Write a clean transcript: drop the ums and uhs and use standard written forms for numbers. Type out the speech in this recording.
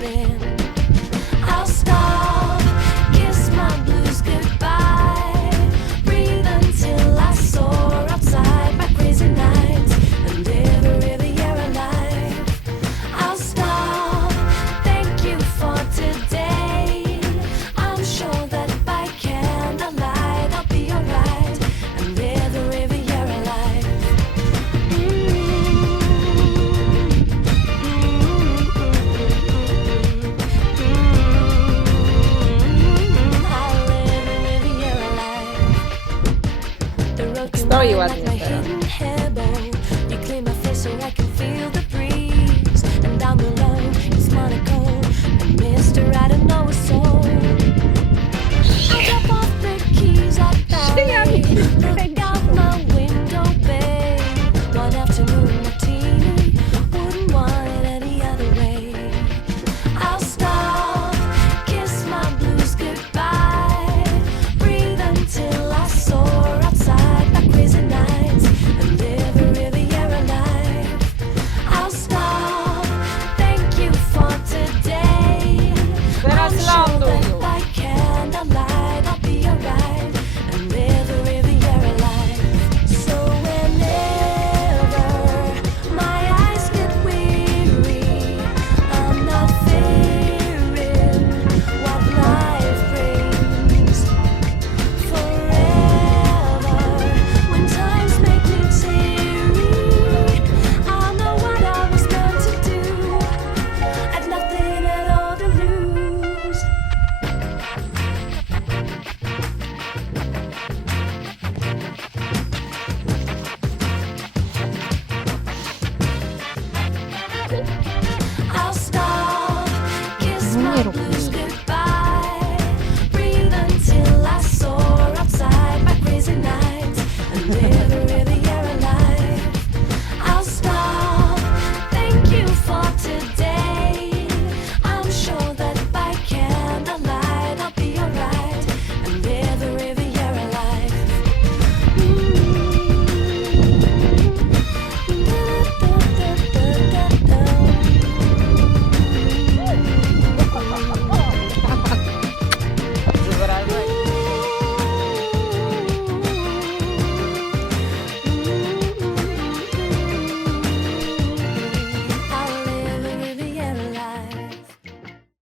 been. I'll stop, kiss my blues goodbye, breathe until I soar outside my crazy nights, and every river you're alive. I'll stop, thank you for today. I'm sure that by candlelight I'll be alright, and every river you're alive. Stoi ładnie.